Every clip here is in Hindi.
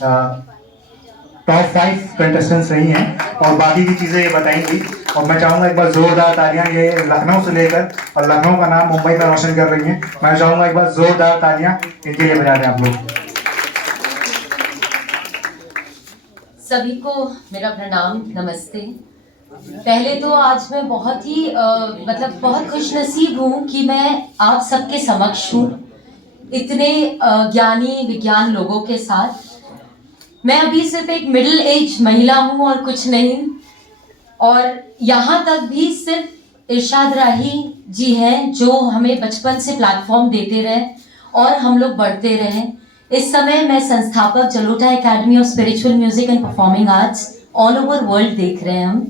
टॉप 5 कंटेस्टेंट्स रही हैं और बाकी की चीज़ें ये बताएंगी। और मैं चाहूँगा एक बार जोरदार तालियां, ये लखनऊ से लेकर और लखनऊ का नाम मुंबई में रोशन कर रही हैं। मैं चाहूँगा एक बार जोरदार तालियां इनके लिए बजा दें आप लोग। सभी को मेरा प्रणाम, नमस्ते। पहले तो आज मैं बहुत ही बहुत खुशनसीब हूँ कि मैं आप सबके समक्ष हूँ, इतने ज्ञानी विज्ञान लोगों के साथ। मैं अभी सिर्फ एक मिडिल एज महिला हूँ और कुछ नहीं, और यहाँ तक भी सिर्फ इरशाद राही जी हैं जो हमें बचपन से प्लेटफॉर्म देते रहे और हम लोग बढ़ते रहे। इस समय मैं संस्थापक Jalota academy of spiritual music and performing arts all over world देख रहे हैं हम,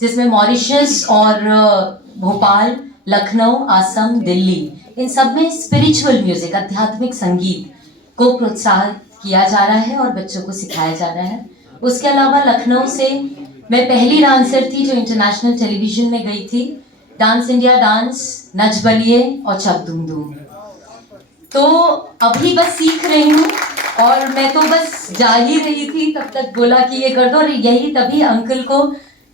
जिसमें मॉरिशस और भोपाल, लखनऊ, आसम, दिल्ली, इन सब में स्पिरिचुअल म्यूजिक, आध्यात्मिक संगीत को प्रोत्साहित किया जा रहा है और बच्चों को सिखाया जा रहा है। उसके अलावा लखनऊ से मैं पहली डांसर थी जो इंटरनेशनल टेलीविजन में गई थी, dance India dance, Nach Baliye और चक दूम दूम। तो अभी बस सीख रही हूँ और मैं तो बस जा ही रही थी, तब तक बोला कि ये कर दो। और यही तभी अंकल को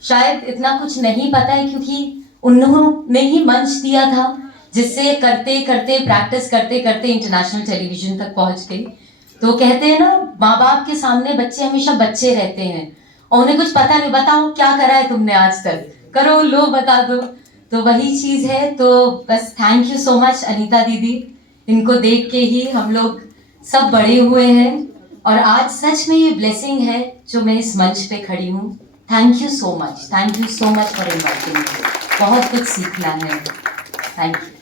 शायद इतना कुछ नहीं पता है क्योंकि उन्होंने ही मंच दिया था, जिससे करते करते प्रैक्टिस करते करते इंटरनेशनल टेलीविजन तक पहुंच गई। तो कहते हैं ना, माँ बाप के सामने बच्चे हमेशा बच्चे रहते हैं और उन्हें कुछ पता नहीं। बताओ क्या करा है तुमने आज तक, करो लो बता दो। तो वही चीज है। तो बस thank you so much Anita दीदी, इनको देख के ही हम लोग सब बड़े हुए हैं और आज सच में ये ब्लेसिंग है जो मैं इस मंच पे खड़ी हूँ। Thank you so much for inviting me. बहुत कुछ सीखना है। Thank you.